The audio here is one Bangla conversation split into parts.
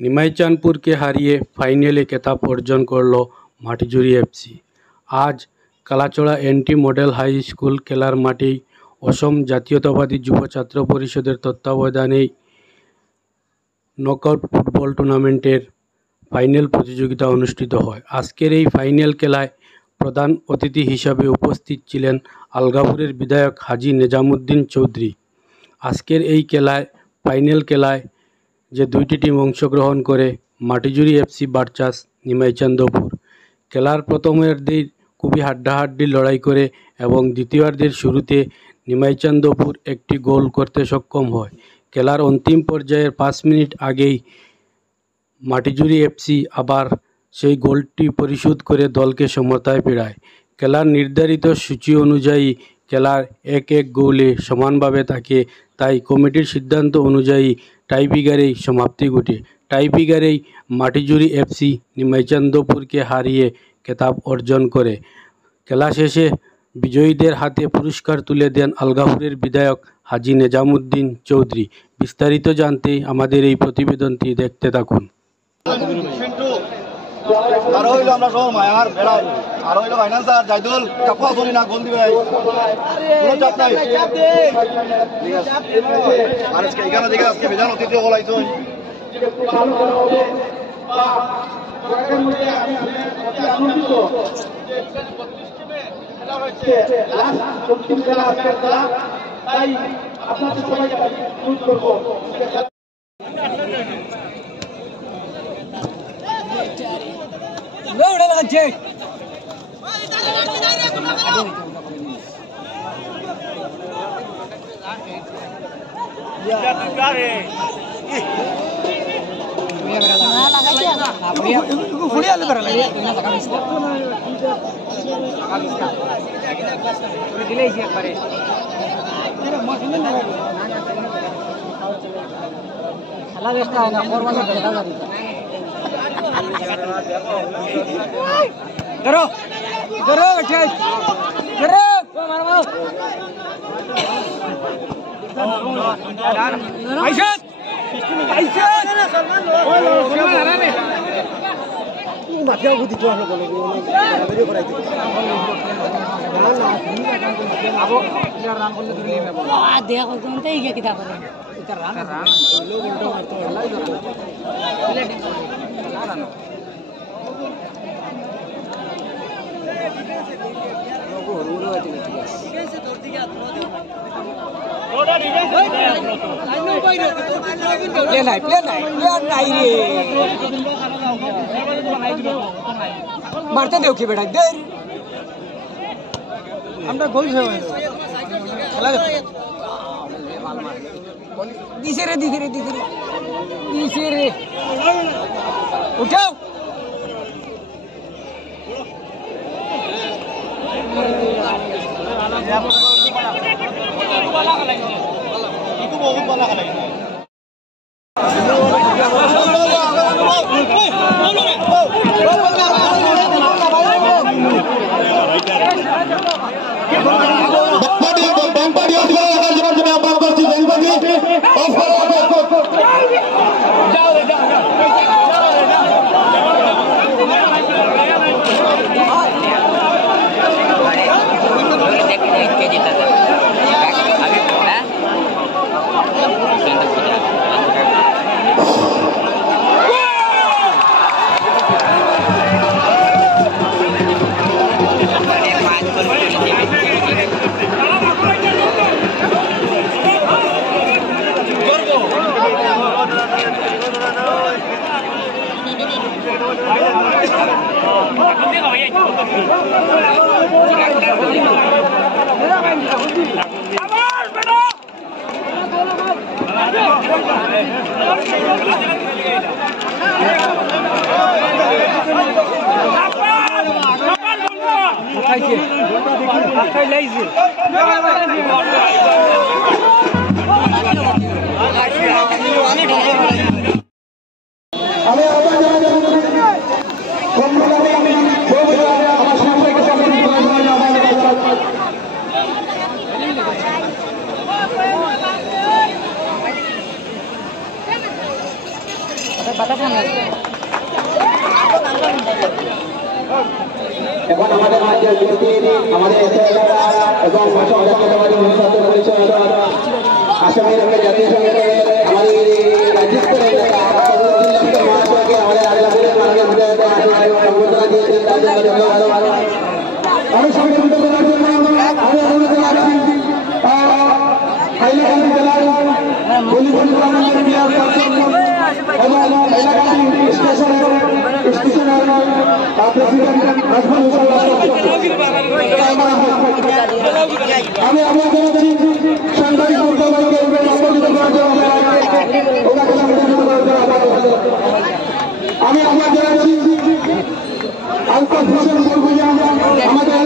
নিমাইচাঁদপুরকে হারিয়ে ফাইনালে খেতাব অর্জন করল মাটিজুড়ি এফসি। আজ Kalachara N T model high school খেলার মাঠেই অসম জাতীয়তাবাদী যুব ছাত্র পরিষদের তত্ত্বাবধানেই নকআউট ফুটবল টুর্নামেন্টের ফাইনাল প্রতিযোগিতা অনুষ্ঠিত হয়। আজকের এই ফাইনাল খেলায় প্রধান অতিথি হিসাবে উপস্থিত ছিলেন আলগাপুরের বিধায়ক হাজী নিজামুদ্দিন চৌধুরী। আজকের এই ফাইনাল খেলায় যে দুইটি টিম অংশগ্রহণ করে মাটিজুড়ি এফসি ভার্সাস নিমাইচাঁদপুর। খেলার প্রথমার্ধেই খুবই হাড্ডাহাড্ডি লড়াই করে এবং দ্বিতীয়ার্ধের শুরুতে নিমাইচাঁদপুর একটি গোল করতে সক্ষম হয়। খেলার অন্তিম পর্যায়ের 5 মিনিট আগেই মাটিজুড়ি এফসি আবার সেই গোলটি পরিশোধ করে দলকে সমতায় ফেরায়। খেলার নির্ধারিত সূচি অনুযায়ী খেলার 1-1 গোলে সমানভাবে থাকে, তাই কমিটির সিদ্ধান্ত অনুযায়ী টাইব্রেকারেই সমাপ্তি ঘটে। টাইব্রেকারেই মাটিজুড়ি এফসি নিমাইচাঁদপুরকে হারিয়ে খেতাব অর্জন করে। খেলা শেষে বিজয়ীদের হাতে পুরস্কার তুলে দেন আলগাপুরের বিধায়ক হাজী নিজামুদ্দিন চৌধুরী। বিস্তারিত জানতে আমাদের এই প্রতিবেদনটি দেখতে থাকুন। মারতে দেও কি বেটা দে আমরা গোল খেলা দিছে রে উঠাও এখন আমাদের মাঝে উপস্থিত আমাদের এসএ এলাকা এবং ভাষণ জাতীয়তাবাদী মহাসত্ব পরিষদ আসামের জাতীয় সংগঠনের আমাদের রাজ্যস্তরের নেতা মহাশয়কে আমাদের আদিবাসীদের মাননীয় বিধায়ক সম্বোধনা দিয়েছেন তার জন্য ধন্যবাদ। আমি সংগঠিত করার জন্য আমি অনুরোধ রাখছি হাইলাকান্দি জেলার বলিভূমি গ্রামের মেয়র এবং হাইলাকান্দি স্টেশনের আমি আমরা জানাচ্ছি সাংবাদিক মন্ত্রণালয়কে সম্পর্কিত করার জন্য আমি আমরা জানাচ্ছি আলতাফ হোসেন বুলবুলিয়া আমাদের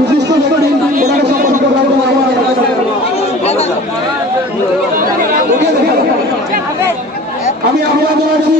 বিশিষ্ট ব্যক্তি এখানে সম্পর্কিত করার জন্য আমি আমরা জানাচ্ছি